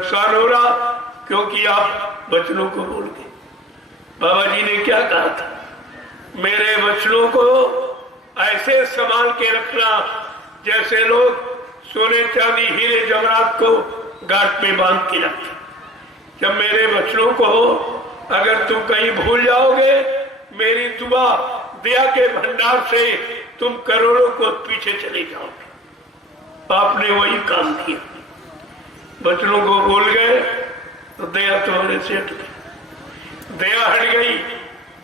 नुकसान हो रहा क्योंकि आप वचनों को भूल गए। बाबा जी ने क्या कहा था, मेरे वचनों को ऐसे संभाल के रखना जैसे लोग सोने चांदी हीरे जवाहरात को गांठ में बांध के रखते। जब मेरे वचनों को अगर तुम कहीं भूल जाओगे, मेरी दुआ दया के भंडार से तुम करोड़ों को पीछे चले जाओगे। आपने वही काम किया, वचनों को भूल गए तो दया तुम्हारे से हट गई। दया हट गई,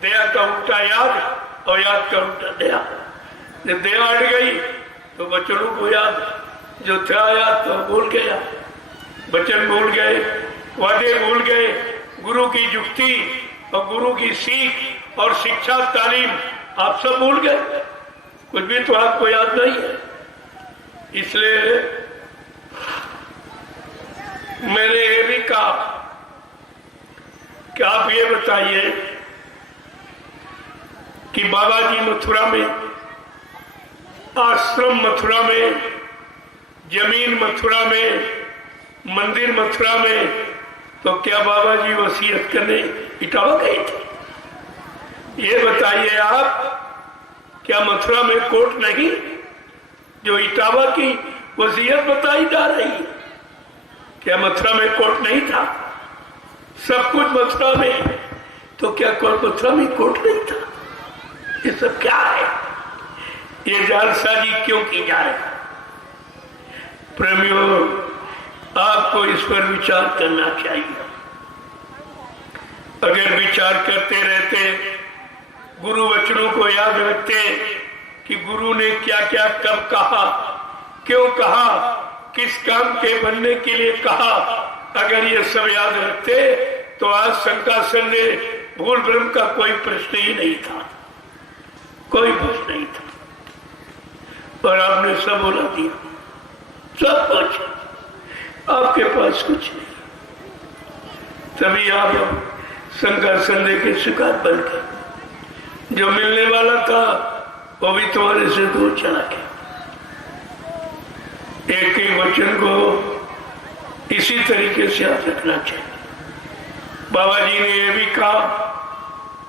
दया का उल्टा याद और याद का उल्टा दया। जब दया हट गई तो वचनों को याद जो था याद तो भूल गया, वचन भूल गए, वादे भूल गए, गुरु की जुक्ति और गुरु की सीख और शिक्षा तालीम आप सब भूल गए। कुछ भी तो आपको याद नहीं है। इसलिए मैंने ये भी कहा कि आप ये बताइए कि बाबा जी मथुरा में, आश्रम मथुरा में, जमीन मथुरा में, मंदिर मथुरा में, तो क्या बाबा जी वसीयत करने इटावा गए थे? ये बताइए आप, क्या मथुरा में कोर्ट नहीं जो इटावा की वसीयत बताई जा रही है? क्या मथुरा में कोर्ट नहीं था? सब कुछ मथुरा में, तो क्या मथुरा में कोर्ट नहीं था? ये सब क्या है? ये जालसाजी क्यों की जा रही? प्रेमियों, आपको इस पर विचार करना चाहिए। अगर विचार करते रहते, गुरु वचनों को याद रखते कि गुरु ने क्या क्या कब कहा, क्यों कहा, किस काम के बनने के लिए कहा, अगर ये सब याद रखते तो आज शंकासन ने भूल भ्रम का कोई प्रश्न ही नहीं था, कोई प्रश्न नहीं था। और आपने सब बोला दिया, सब कुछ, आपके पास कुछ नहीं। तभी आप शंकासन के शिकार बन गए। जो मिलने वाला था वो भी तुम्हारे से दूर चला गया। एक एक वचन को इसी तरीके से याद रखना चाहिए। बाबा जी ने यह भी कहा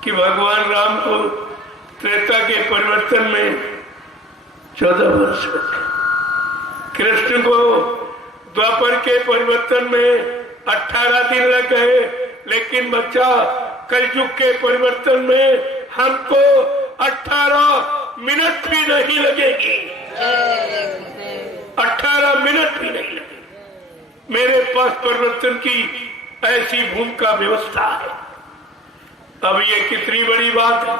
कि भगवान राम को त्रेता के परिवर्तन में 14 वर्ष लगे, कृष्ण को द्वापर के परिवर्तन में 18 दिन लग गए, लेकिन बच्चा कलयुग के परिवर्तन में हमको 18 मिनट भी नहीं लगेगी, 18 मिनट भी नहीं लगेगी। मेरे पास परिवर्तन की ऐसी भूमिका व्यवस्था है। अब ये कितनी बड़ी बात है,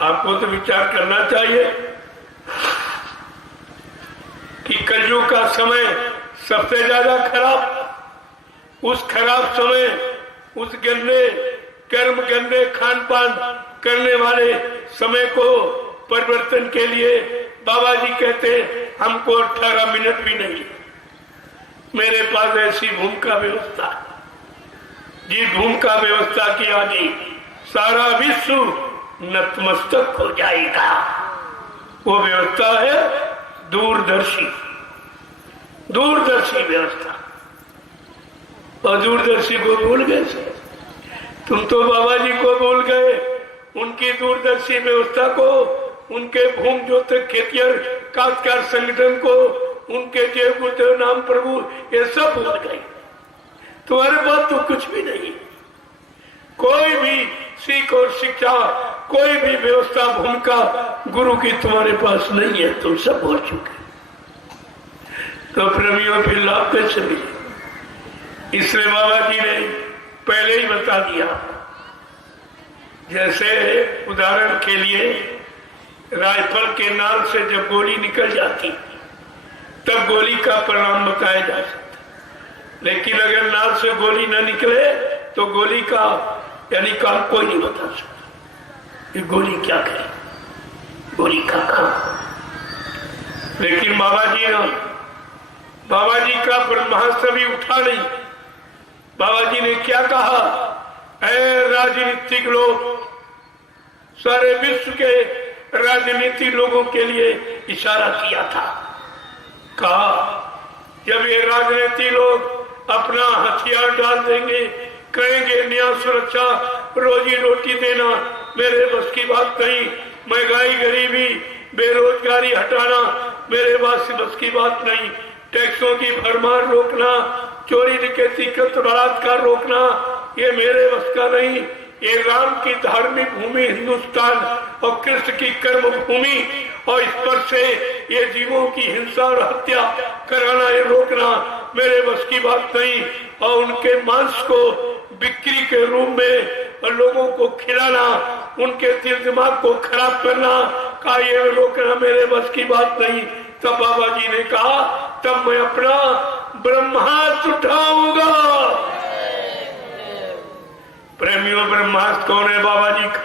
आपको तो विचार करना चाहिए कि कलयुग का समय सबसे ज्यादा खराब, उस खराब समय, उस गंदे कर्म, गंदे खान पान करने वाले समय को परिवर्तन के लिए बाबा जी कहते हमको 18 मिनट भी नहीं। मेरे पास ऐसी भूमिका व्यवस्था है, जिस भूमिका व्यवस्था की आगे सारा विश्व नतमस्तक हो जाएगा। वो व्यवस्था है दूरदर्शी, दूरदर्शी व्यवस्था। और दूरदर्शी को भूल गए, तुम तो बाबा जी को भूल गए, उनकी दूरदर्शी व्यवस्था को, उनके भूम ज्योति खेतियर काश्तकार संगठन को, उनके जय गुरुदेव नाम प्रभु, ये सब भूल गए। तुम्हारे पास तो कुछ भी नहीं, कोई भी सीख और शिक्षा, कोई भी व्यवस्था, भूमिका गुरु की तुम्हारे पास नहीं है, तुम सब भूल चुके। तो प्रेमियों फिर लाभ कैसे मिले? इसलिए बाबा जी ने पहले ही बता दिया। जैसे उदाहरण के लिए राइफल के नाल से जब गोली निकल जाती तब गोली का परिणाम बताया जा सकता, लेकिन अगर नाल से गोली न निकले तो गोली का यानी काम कोई नहीं बता सकता कि गोली क्या करे, गोली का काम। लेकिन बाबा जी का ब्रह्मास्त्र भी उठा नहीं। बाबा जी ने क्या कहा, ऐ राजनीतिक लोग, सारे विश्व के राजनीतिक लोगों के लिए इशारा किया था। कहा जब ये राजनीतिक लोग अपना हथियार डाल देंगे, कहेंगे न्याय सुरक्षा रोजी रोटी देना मेरे बस की बात नहीं, महंगाई गरीबी बेरोजगारी हटाना मेरे बस की बात नहीं, टैक्सों की भरमार रोकना, चोरी डकैती कत्ल बलात्कार रोकना ये मेरे बस का नहीं। ये राम की धार्मिक भूमि हिंदुस्तान और कृष्ण की कर्म भूमि और इस पर से ये जीवों की हिंसा और हत्या कराना ये रोकना मेरे बस की बात नहीं, और उनके मांस को बिक्री के रूप में और लोगों को खिलाना, उनके दिल दिमाग को खराब करना का ये रोकना मेरे बस की बात नहीं। तब बाबा जी ने कहा तब मैं अपना ब्रह्मास्त्र उठाऊंगा। प्रेमियों ब्रह्मास्त्र कौन है बाबा जी का?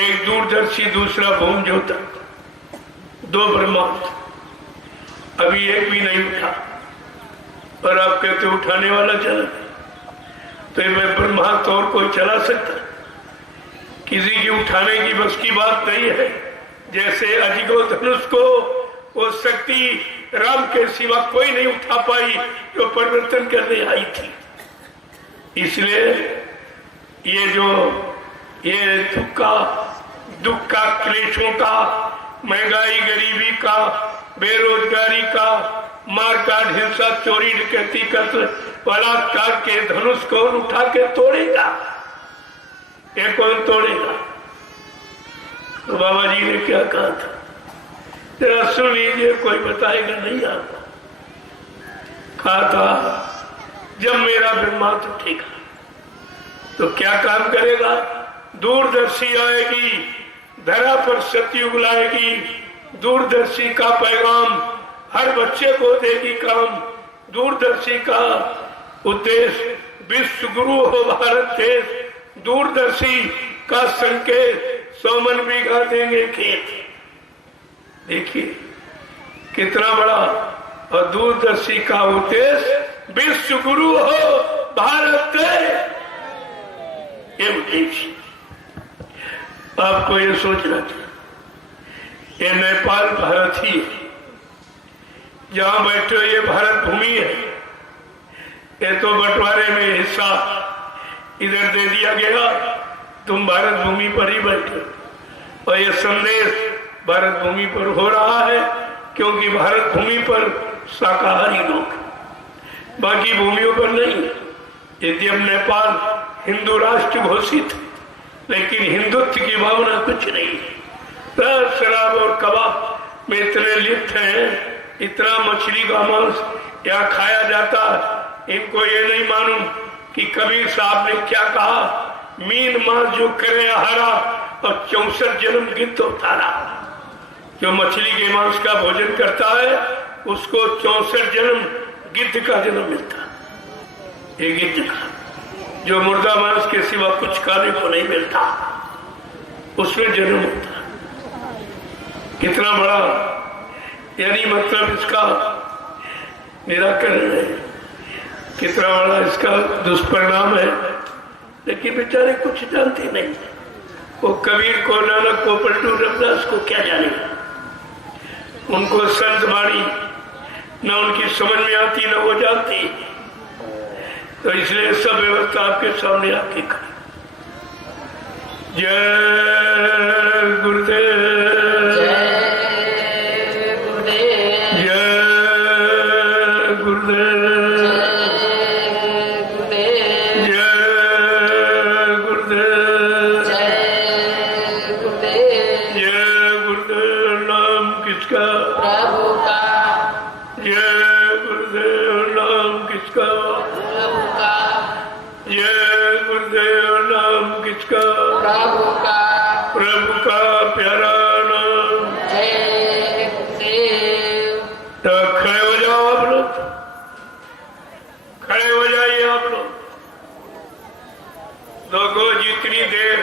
एक दूरदर्शी दूसरा भूम ज्योतक, दो ब्रह्मास्त्र, अभी एक भी नहीं उठा और आप कहते उठाने वाला चला, तो मैं ब्रह्मास्त्र और कोई चला सकता? किसी की उठाने की बस की बात नहीं है। जैसे अजगो धनुष को वो शक्ति राम के सिवा कोई नहीं उठा पाई जो परिवर्तन करने आई थी। इसलिए ये जो ये दुख का क्लेशों का, महंगाई गरीबी का, बेरोजगारी का, मारकाट हिंसा चोरी डकैती कत्ल बलात्कार के धनुष कौन उठा के तोड़ेगा? ये कौन तोड़ेगा? तो बाबा जी ने क्या कहा था जरा सुन लीजिए, कोई बताएगा नहीं आपको। कहा था जब मेरा ब्रह्मास्त्र उठेगा तो क्या काम करेगा? दूरदर्शी आएगी, धरा पर सतयुग लाएगी, दूरदर्शी का पैगाम हर बच्चे को देगी काम। दूरदर्शी का उद्देश्य विश्व गुरु हो भारत देश, दूरदर्शी का संकेत 100 मन बीघा देंगे खेत। देखिए कितना बड़ा, और दूरदर्शी का उद्देश्य विश्व गुरु हो भारत देश, ये उद्देश्य। आपको ये सोचना चाहिए ये नेपाल भारत ही है, जहां बैठे ये भारत भूमि है। ये तो बंटवारे में हिस्सा इधर दे दिया गया, तुम भारत भूमि पर ही बैठे, और ये संदेश भारत भूमि पर हो रहा है क्योंकि भारत भूमि पर शाकाहारी लोग, बाकी भूमियों पर नहीं। यदि अब नेपाल हिंदू राष्ट्र घोषित है लेकिन हिंदुत्व की भावना कुछ नहीं है। शराब और कबाब में इतने लिप्त हैं, इतना मछली का मांस यहाँ खाया जाता, इनको ये नहीं मालूम कि कबीर साहब ने क्या कहा, मीन मांस जो करे हरा और 64 जन्म गिद्ध उतारा। जो मछली के मांस का भोजन करता है उसको 64 जन्म गिद्ध का जन्म मिलता है। ये गिद्ध का जो मुर्दा मांस के सिवा कुछ खाने को नहीं मिलता, उसमें जन्म होता है। कितना बड़ा यानी मतलब इसका निराकरण है, कितना बड़ा इसका दुष्परिणाम है, लेकिन बेचारे कुछ जानते नहीं। वो कबीर को, नानक को, पलटू रविदास को क्या जाने, उनको संत वाणी न उनकी समझ में आती न वो जानती। तो इसलिए सब व्यवस्था आपके सामने आके खड़ी। जय गुरुदेव, प्रभु का प्यारा नाम। तो खड़े हो जाओ आप लोग, खड़े हो जाइए आप लोग। लोगों जितनी देर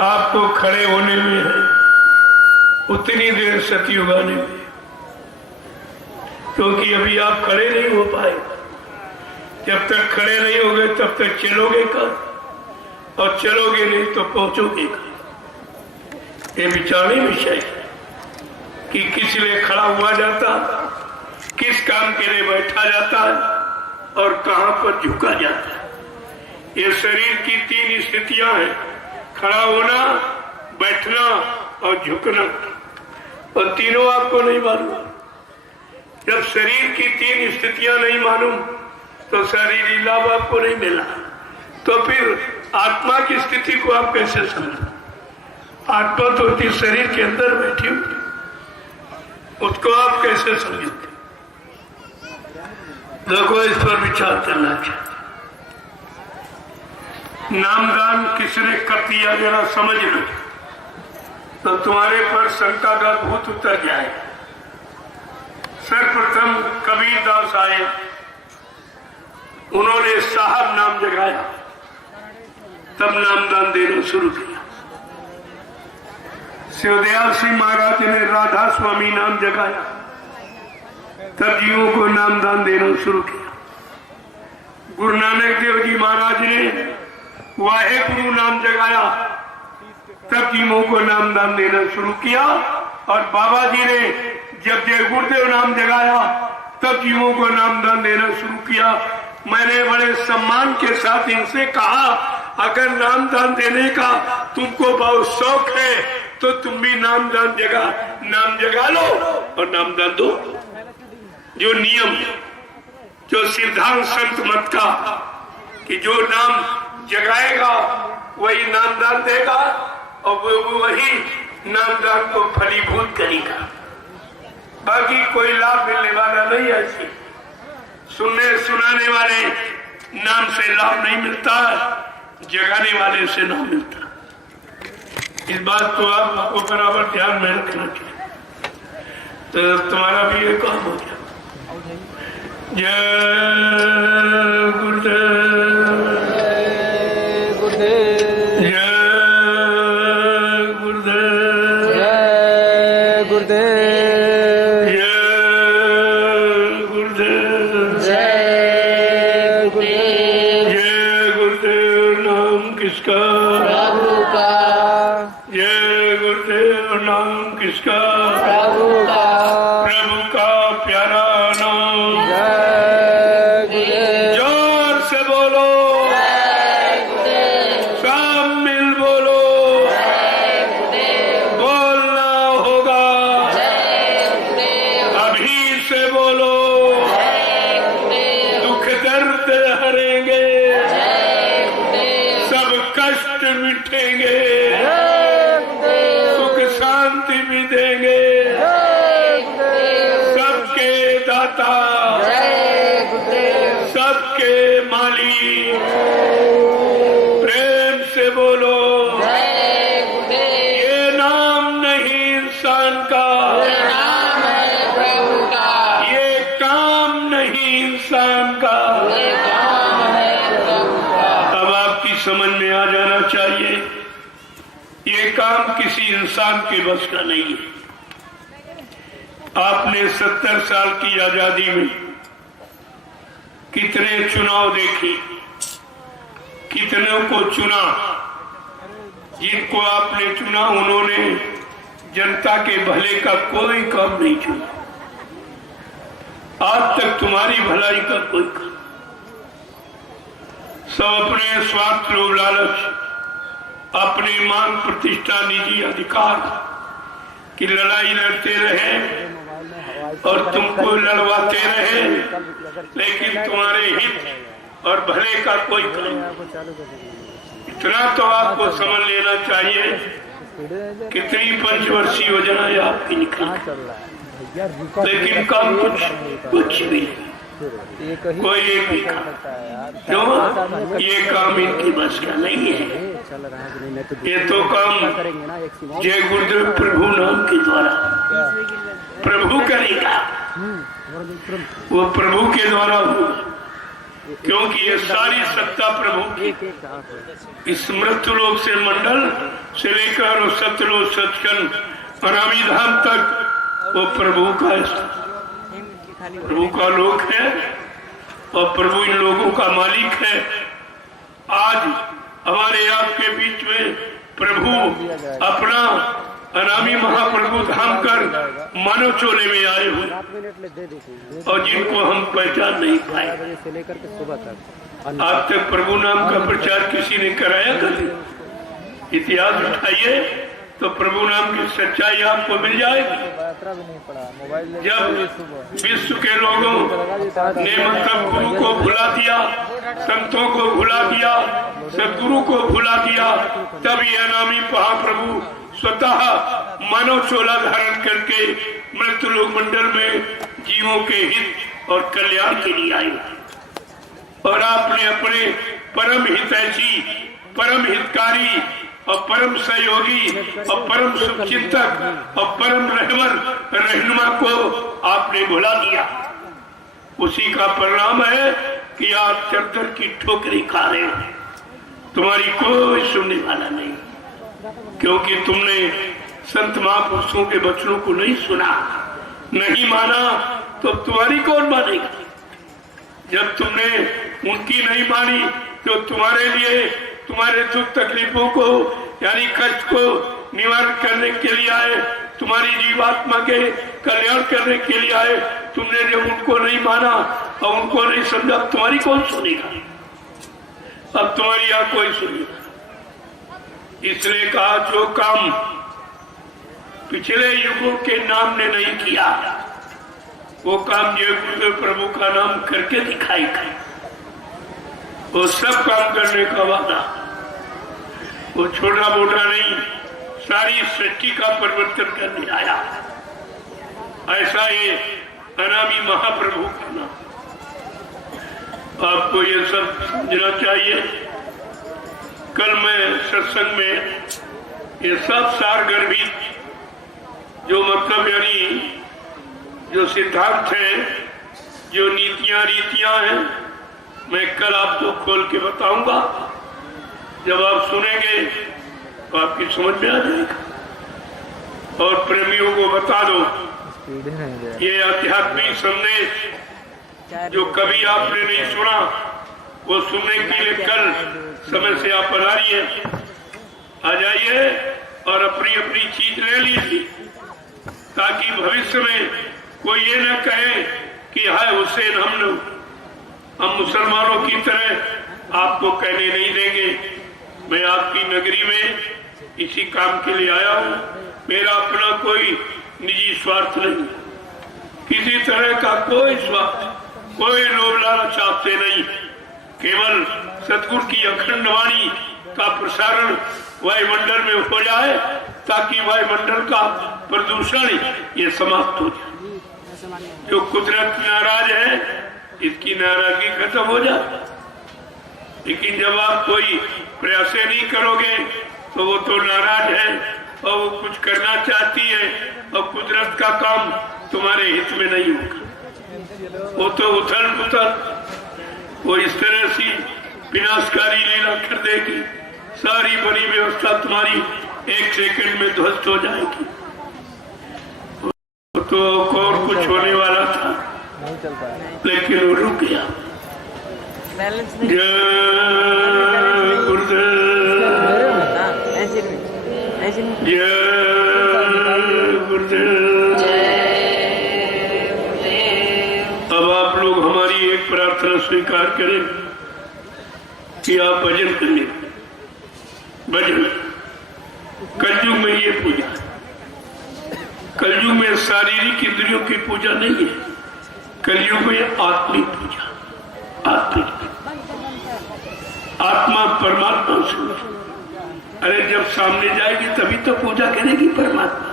आपको खड़े होने में है उतनी देर सतयुग आने में, क्योंकि अभी आप खड़े नहीं हो पाए। जब तक खड़े नहीं होगे तब तक चलोगे कब, और चलोगे नहीं तो पहुंचोगे कब। ये विचारने विषय है कि किस लिए खड़ा हुआ जाता, किस काम के लिए बैठा जाता है। और कहां पर झुका जाता है। ये शरीर की 3 स्थितियां हैं, खड़ा होना, बैठना और झुकना, और तीनों आपको नहीं मालूम। जब शरीर की 3 स्थितियां नहीं मालूम तो शरीर लाभ आपको नहीं मिला, तो फिर आत्मा की स्थिति को आप कैसे समझो? आत्मा तो होती शरीर के अंदर बैठी हुई, उसको आप कैसे समझोगे? देखो, इस पर विचार करना चाहिए। नामदान किसने कर दिया जरा समझ लो, तो तुम्हारे पर शंका का भूत उतर जाएगा। सर्वप्रथम कबीरदास आए, उन्होंने साहब नाम जगाया, तब नामदान देना शुरू किया। शिवदयाल सिंह महाराज ने राधा स्वामी नाम जगाया, तब जीवों को नामदान देना शुरू किया। गुरु नानक देव जी महाराज ने वाहेगुरु नाम जगाया, तब जीवों को नामदान देना शुरू किया। और बाबा जी ने जब जय गुरुदेव नाम जगाया, तब जीवों को नामदान देना शुरू किया। मैंने बड़े सम्मान के साथ इनसे कहा, अगर नामदान देने का तुमको बहुत शौक है तो तुम भी नाम जगा लो और नामदान दो। जो नियम, जो सिद्धांत संत मत का कि जो नाम जगाएगा वही नामदान देगा और वो वही नामदान को फलीभूत करेगा। बाकी कोई लाभ मिलने वाला नहीं है। ऐसी सुनने सुनाने वाले नाम से लाभ नहीं मिलता, जगाने वाले से नाम मिलता। इस बात को आपको बराबर ध्यान में रखना चाहिए, तो तुम्हारा भी ये काम हो गया। जय गुरुदेव, जय गुरुदेव, जय गुरुदेव, जय गुरुदेव, जय गुरुदेव, जय गुरुदेव, जय गुरुदेव। नाम किसका? प्रभु का। जय गुरुदेव। नाम किसका? प्रभु का। प्रभु का प्यारा नाम। जय गुरुदेव। जोर से बोलो, जय गुरुदेव। सब मिल बोलो, जय गुरुदेव। बोलना होगा, जय गुरुदेव। अभी से बोलो, जय गुरुदेव। दुख दर्द हरेंगे, जय गुरुदेव। सब कष्ट मिटेंगे, सुख शांति भी देंगे, सबके दाता, सबके मालिक। प्रेम से बोलो, ये नाम नहीं इंसान का, ये काम नहीं इंसान का। अब आपकी समझ में आ जाना चाहिए, ये काम किसी इंसान के बस का नहीं है। आपने 70 साल की आजादी में कितने चुनाव देखे, कितनों को चुना। जिनको आपने चुना उन्होंने जनता के भले का कोई काम नहीं चुना। आज तक तुम्हारी भलाई का कोई काम, सब अपने स्वार्थ, लोभ, लालच, अपनी मांग, प्रतिष्ठा, निजी अधिकार की लड़ाई लड़ते रहे और तुमको लड़वाते रहे, लेकिन तुम्हारे हित और भले का कोई काम। इतना तो आपको समझ लेना चाहिए। कितनी पंचवर्षीय योजनाएं आपकी निकली, लेकिन काम कुछ भी कोई एक भी काम। क्यों? ये काम इनकी बस का नहीं है। ये तो काम जय गुरुदेव प्रभु नाम के द्वारा प्रभु करेगा, वो प्रभु के द्वारा होगा। क्योंकि ये सारी सत्ता प्रभु की। इस मृत्यु लोक से मंडल से लेकर सत्यलोक, सचखंड, अनामी धाम तक वो प्रभु का लोक है और प्रभु इन लोगों का मालिक है। आज हमारे आपके बीच में प्रभु अपना अनामी महाप्रभु धाम कर मानव चोले में आए हुए और जिनको हम पहचान नहीं पाए। से लेकर के सुबह तक आज तक प्रभु नाम का प्रचार किसी ने कराया कभी? इतिहास उठाइए तो प्रभु नाम की सच्चाई आपको मिल जाएगी। जब विश्व के लोगों ने मतलब गुरु को भुला दिया, संतों को भुला दिया, सदगुरु को भुला दिया, तब ये अनामी महाप्रभु स्वतः मानव चोला धारण करके मृत्यु लोक मंडल में जीवों के हित और कल्याण के लिए आए। और आपने अपने परम हितैषी, परम हितकारी और परम सहयोगी और परम शुभचिंतक और परम रहनुमा को आपने भुला दिया। उसी का परिणाम है कि आप चरदर की ठोकरी खा रहे हो। तुम्हारी कोई सुनने वाला नहीं, क्योंकि तुमने संत महापुरुषों के वचनों को नहीं सुना, नहीं माना, तो तुम्हारी कौन मानेगा? जब तुमने उनकी नहीं मानी तो तुम्हारे लिए, तुम्हारे दुख तकलीफों को यानी कष्ट को निवारण करने के लिए आए, तुम्हारी जीवात्मा के कल्याण करने के लिए आए। तुमने जब उनको नहीं माना और उनको नहीं समझा, तुम्हारी कौन सुनेगा? अब तुम्हारी यहाँ कोई सुनेगा। इसलिए कहा जो काम पिछले युगों के नाम ने नहीं किया, वो काम जय गुरुदेव प्रभु का नाम करके दिखाई गई। वो सब काम करने का वादा, वो छोटा मोटा नहीं, सारी सृष्टि का परिवर्तन करने आया। ऐसा ये अनामी महाप्रभु का नाम। आपको ये सब समझना चाहिए। कल मैं सत्संग में ये सब सार गर्भित जो मतलब यानी जो सिद्धांत है, जो नीतियां रीतियां हैं, मैं कल आपको खोल के बताऊंगा। जब आप सुनेंगे तो आपकी समझ में आ जाएगा। और प्रेमियों को बता दो, ये आध्यात्मिक संदेश जो कभी आपने नहीं सुना, वो सुनने के लिए कल समय से आप पधारिए, आ जाइए और अपनी अपनी चीज ले लीजिए, ताकि भविष्य में कोई ये न कहे कि हाय हुसैन हम मुसलमानों की तरह आपको कहने नहीं देंगे। मैं आपकी नगरी में इसी काम के लिए आया हूँ। मेरा अपना कोई निजी स्वार्थ नहीं, किसी तरह का कोई स्वार्थ, कोई लोभ लालच चाहते नहीं। केवल सतगुरु की अखंड वाणी का प्रसारण वायुमंडल में हो जाए, ताकि वायुमंडल का प्रदूषण ये समाप्त हो जाए। जो कुदरत नाराज है, इसकी नाराजगी खत्म हो जाए। लेकिन जब आप कोई प्रयास नहीं करोगे तो वो तो नाराज है और वो कुछ करना चाहती है, और कुदरत का काम तुम्हारे हित में नहीं होगा। वो तो उथल पुथल, वो इस तरह से विनाशकारी लीला कर देगी, सारी बड़ी व्यवस्था तुम्हारी एक सेकंड में ध्वस्त हो जाएगी। तो और कुछ होने वाला था, लेकिन वो रुक गया। जय गुरुदेव, जय गुरुदेव। अब आप लोग हमारी एक प्रार्थना स्वीकार करें कि आप भजन करें। भजन कलयुग में ये पूजा, कलयुग में शारीरिक इंद्रियों की पूजा नहीं है, कलयुग में आत्मिक पूजा। आत्मा परमात्मा से, अरे जब सामने जाएगी तभी तो पूजा करेगी परमात्मा।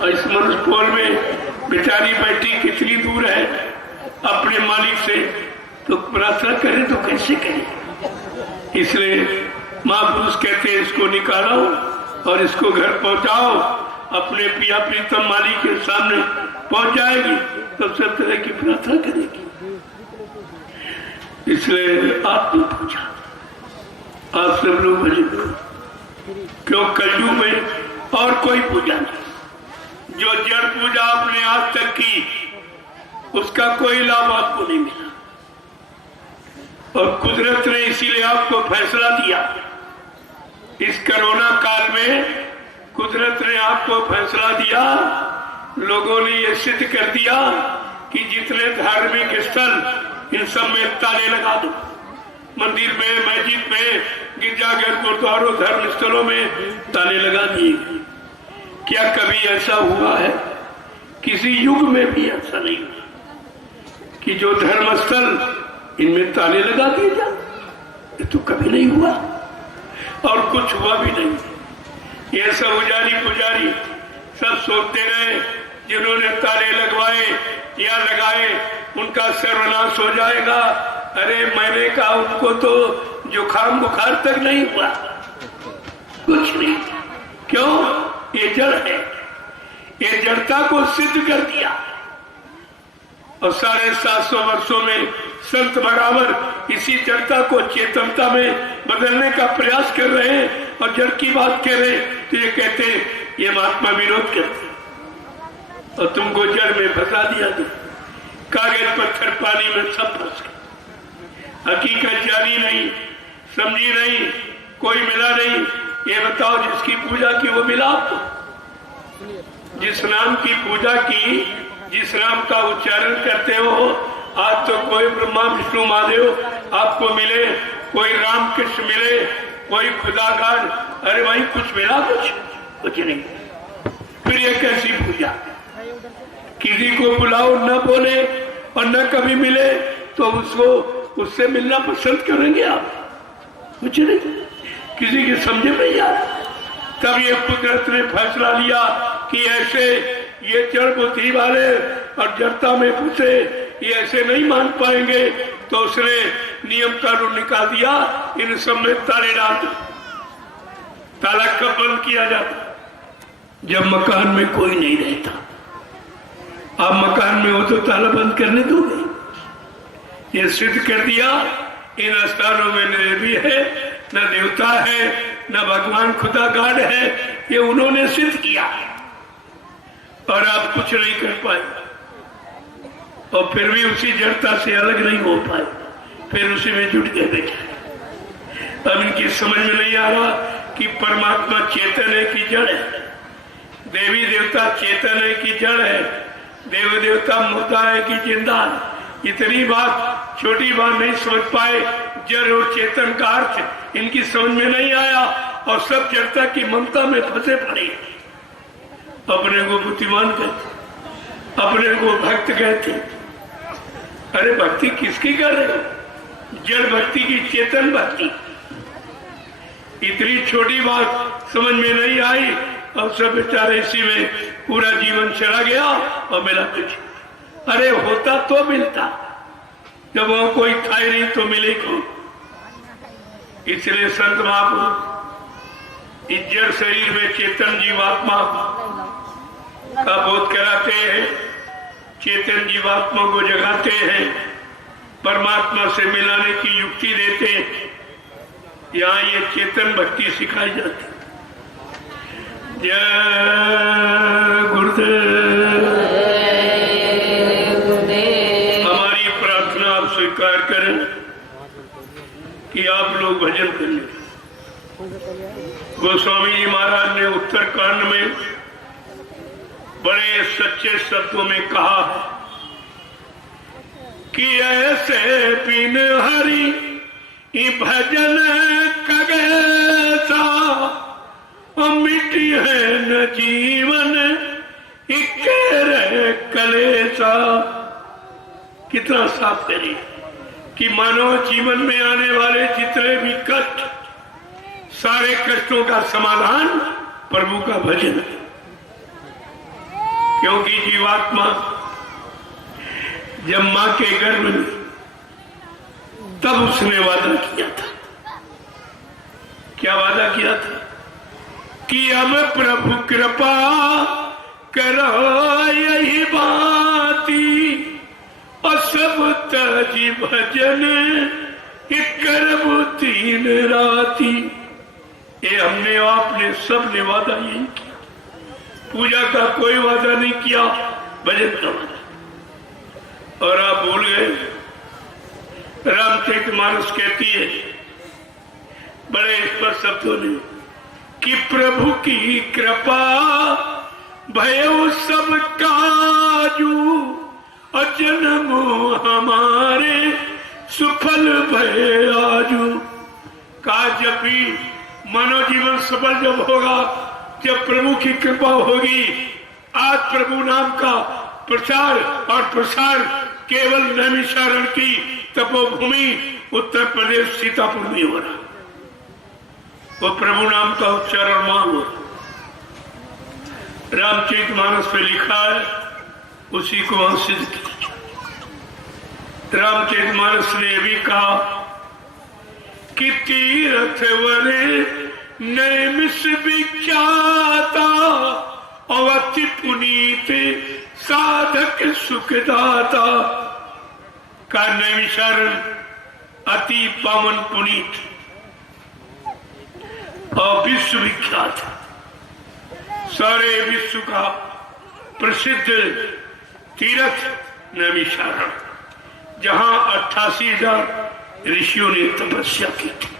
और इस मनुष्य पोल में बेचारी बैठी कितनी दूर है अपने मालिक से, तो प्रार्थना करे तो कैसे करे? इसलिए महापुरुष कहते हैं इसको निकालो और इसको घर पहुंचाओ, अपने पिया प्रीतम मालिक के सामने पहुंच जाएगी, तब सब तरह की प्रार्थना करेगी। इसलिए आत्म पूजा आप सब लोग भजन करो, क्यों कलयुग में और कोई पूजा नहीं। जो जड़ पूजा आपने आज तक की, उसका कोई लाभ आपको नहीं मिला। और कुदरत ने इसीलिए आपको फैसला दिया, इस कोरोना काल में कुदरत ने आपको फैसला दिया, लोगों ने ये सिद्ध कर दिया कि जितने धार्मिक स्थल इन सब में ताले लगा दो। मंदिर में, मस्जिद में, गिरजाघर, गुरुद्वारों, धर्म स्थलों में ताले लगा दिए। क्या कभी ऐसा हुआ है? किसी युग में भी ऐसा नहीं हुआ कि जो धर्म स्थल इनमें ताले लगा दिए जाए। ये तो कभी नहीं हुआ और कुछ हुआ भी नहीं। ये सब उजारी पुजारी सब सोचते रहे जिन्होंने ताले लगवाए या लगाए उनका सर्वनाश हो जाएगा। अरे मैंने कहा उनको तो जुकाम बुखार तक नहीं हुआ, कुछ नहीं। क्यों? ये जड़ है, ये जड़ता को सिद्ध कर दिया। और 750 वर्षों में संत बराबर इसी जड़ता को चेतनता में बदलने का प्रयास कर रहे हैं। और जड़ की बात कह रहे तो ये कहते ये महात्मा विरोध करते और तुमको जड़ में फंसा दिया था। कागज पत्थर पानी में सब फंस गए। हकीकत जानी नहीं, समझी नहीं, कोई मिला नहीं। ये बताओ जिसकी पूजा की वो मिला आपको? जिस नाम की पूजा की, जिस नाम का उच्चारण करते हो, आज तो कोई ब्रह्मा विष्णु महादेव आपको मिले, कोई राम कृष्ण मिले, कोई खुदागार। अरे भाई कुछ मिला? कुछ नहीं। फिर ये कैसी पूजा? किसी को बुलाओ न बोले और न कभी मिले तो उससे मिलना पसंद करेंगे आप? कुछ नहीं। किसी के समझे में यार। तब ये कुदरत ने फैसला लिया कि ऐसे ये जड़ बुद्धि वाले और जड़ता में फंसे ये ऐसे नहीं मान पाएंगे। तो उसने नियम कानून निकाल दिया, इन सब में ताले डाल दो। ताला कब बंद किया जाता? जब मकान में कोई नहीं रहता। आप मकान में हो तो ताला बंद करने दोगे? ये सिद्ध कर दिया इन स्थानों में न देवी है, न देवता है, न भगवान खुदा गाड है। ये उन्होंने सिद्ध किया और आप कुछ नहीं कर पाए और फिर भी उसी जड़ता से अलग नहीं हो पाए, फिर उसी में जुट गए बैठे। अब इनकी समझ में नहीं आ रहा कि परमात्मा चेतन है कि जड़ है, देवी देवता चेतन है कि जड़ है, देव देवता मुर्दा है कि जिंदा है। इतनी बात, छोटी बात नहीं समझ पाए। जड़ और चेतन का अर्थ इनकी समझ में नहीं आया और सब जड़ता की ममता में फंसे पड़े। अपने को बुद्धिमान कहते, अपने को भक्त कहते। अरे भक्ति किसकी कर रहे हो? जड़ भक्ति की चेतन भक्ति। इतनी छोटी बात समझ में नहीं आई और सब बेचारे इसी में पूरा जीवन चला गया और मिला कुछ। अरे होता तो मिलता, जब वहां कोई था ही नहीं तो मिले को। इसलिए संत महापुरुष इस जड़ शरीर में चेतन जीवात्मा का बोध कराते हैं, चेतन जीवात्मा को जगाते हैं, परमात्मा से मिलाने की युक्ति देते हैं। यहाँ ये चेतन भक्ति सिखाई जाती। जय गुरुदेव। हमारी प्रार्थना आप स्वीकार करें कि आप लोग भजन करें। गोस्वामी जी महाराज ने उत्तरकांड में बड़े सच्चे शब्दों में कहा कि ऐसे बिन हरि भजन कगैसा मिट्टी है न जीवन इक्के कलेसा। कितना साफ करें कि मानव जीवन में आने वाले जितने भी कष्ट, सारे कष्टों का समाधान प्रभु का भजन है। क्योंकि जीवात्मा जब मां के गर्भ में, तब उसने वादा किया था। क्या वादा किया था? कि अब प्रभु कृपा करो यही बाती और सब तजी भजन करबू तीन राती। ये हमने आपने सब ने वादा यही किया। पूजा का कोई वादा नहीं किया, भजन का वादा। और आप भूल गए। रामचरितमानस कहती है बड़े स्पष्ट शब्दों ने, कि प्रभु की कृपा भयो सब काजू और जन्म हमारे सुफल भय आजू। का जब भी मानव जीवन सफल जब होगा, जब प्रभु की कृपा होगी। आज प्रभु नाम का प्रचार और प्रसार केवल नैमिषारण्य की तपोभूमि उत्तर प्रदेश सीतापुर में हो रहा। वो प्रभु नाम का उच्चारण मां हो रहा। रामचरितमानस में लिखा है, उसी को वहां सिद्ध किया। रामचरितमानस ने भी कहा कि तीर्थ वरे नैमिष विख्याता अवति पुनीत साधक सुखदाता। का नैमिषारण्य अति पावन पुनीत और विश्व विख्यात, सारे विश्व का प्रसिद्ध तीर्थ नैमिषारण्य, जहां 88,000 ऋषियों ने तपस्या की थी।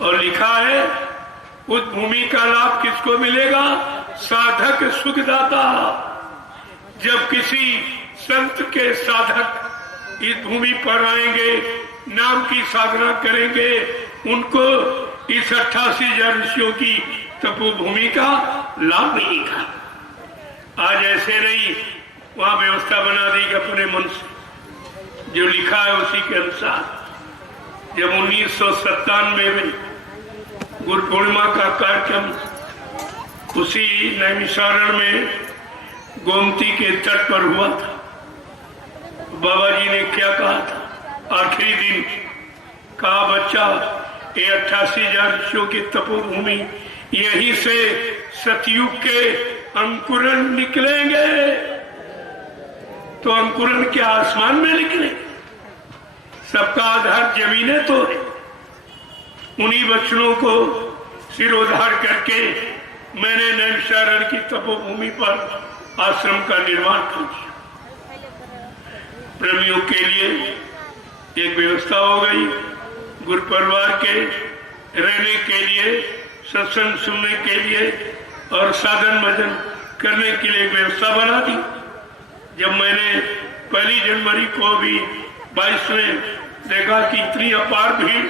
और लिखा है उस भूमि का लाभ किसको मिलेगा? साधक सुखदाता। जब किसी संत के साधक इस भूमि पर आएंगे, नाम की साधना करेंगे, उनको इस 88,000 ऋषियों की तपोभूमि का लाभ मिलेगा। आज ऐसे नहीं, वहां व्यवस्था बना दी अपने मन से, जो लिखा है उसी के अनुसार। जब 1997 में गुरु पूर्णिमा का कार्यक्रम उसी नैमिषारण्य में गोमती के तट पर हुआ था, बाबा जी ने क्या कहा था? आखिरी दिन कहा, बच्चा ये 88,000 ऋषियों की तपोभूमि, यहीं से सतयुग के अंकुरन निकलेंगे। तो अंकुरन क्या आसमान में निकले? सबका आधार जमीनें तो है। उन्हीं वचनों को सिरोधार करके मैंने नैमिषारण्य की तपोभूमि पर आश्रम का निर्माण कर दिया। प्रेमियों के लिए एक व्यवस्था हो गई, गुरु परिवार के रहने के लिए, सत्संग सुनने के लिए और साधन भजन करने के लिए व्यवस्था बना दी। जब मैंने 1 जनवरी को भी 22 में देखा कि इतनी अपार भीड़,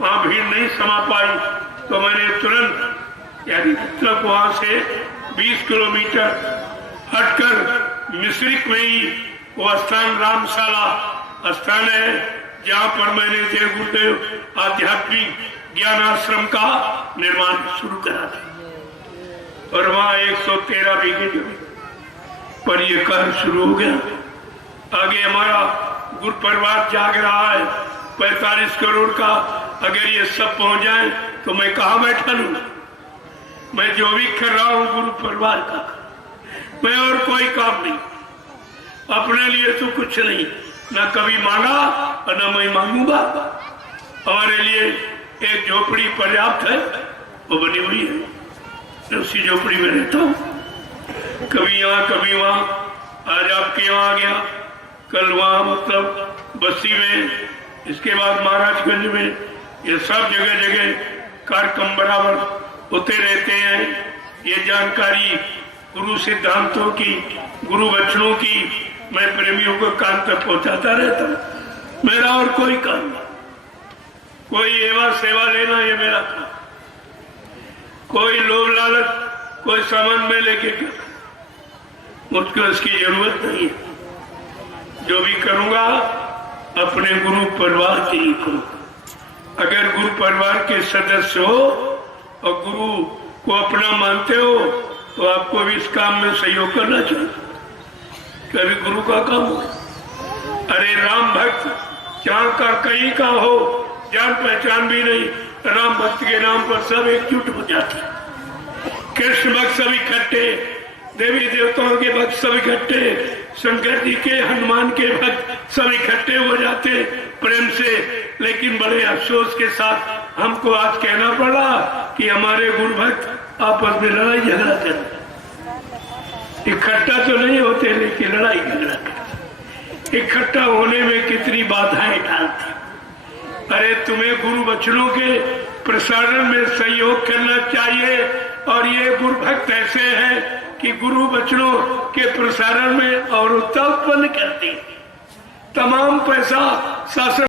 वहां भीड़ नहीं समा पाई, तो मैंने तुरंत यानी मतलब वहां से 20 किलोमीटर हटकर मिश्रिक में ही वो स्थान रामशाला स्थान है, जहां पर मैंने देव गुरुदेव आध्यात्मिक ज्ञान आश्रम का निर्माण शुरू करा था। और वहां 113 बीघे जमीन पर यह कार्य शुरू हो गया। आगे हमारा गुरु परिवार जाग रहा है, 45 करोड़ का। अगर ये सब पहुंच जाए तो मैं कहां बैठा लूं? मैं जो भी कर रहा हूं गुरु परिवार का, मैं और कोई काम नहीं, अपने लिए तो कुछ नहीं, ना कभी मांगा और ना मैं मांगूंगा। हमारे लिए एक झोपड़ी पर्याप्त है, वो बनी हुई है, मैं उसी झोपड़ी में रहता हूँ। कभी यहाँ कभी वहाँ, आज आपके यहाँ आ गया, कल वहाँ मतलब बस्ती में, इसके बाद महाराजगंज में, ये सब जगह जगह कार्यक्रम बराबर होते रहते हैं। ये जानकारी गुरु सिद्धांतों की, गुरु वचनों की मैं प्रेमियों को कान तक पहुंचाता रहता हूँ। मेरा और कोई काम नहीं, कोई एवं सेवा लेना ये मेरा काम, कोई लोभ लालच कोई सामान में लेके कर, मुझको इसकी जरूरत नहीं है। जो भी करूंगा अपने गुरु परिवार के लिए करूंगा। अगर गुरु परिवार के सदस्य हो और गुरु को अपना मानते हो तो आपको भी इस काम में सहयोग करना चाहिए। कभी गुरु का काम हो, अरे राम भक्त जहां का कहीं का हो, जान पहचान भी नहीं, राम भक्त के नाम पर सब एकजुट हो जाते। कृष्ण भक्त सब इकट्ठे, देवी देवताओं के भक्त सब इकट्ठे, शंकर जी के, हनुमान के भक्त सब इकट्ठे हो जाते प्रेम से। लेकिन बड़े अफसोस के साथ हमको आज कहना पड़ा कि हमारे गुरु भक्त आपस में लड़ाई झगड़ा करते। इकट्ठा तो नहीं होते लेकिन लड़ाई झगड़ा करते। इकट्ठा होने में कितनी बाधाएं डालती, अरे तुम्हें गुरु वचनों के प्रसारण में सहयोग करना चाहिए। और ये गुरु भक्त ऐसे हैं कि गुरु वचनों के प्रसारण में और उत्साह उत्पन्न करती, तमाम पैसा शासन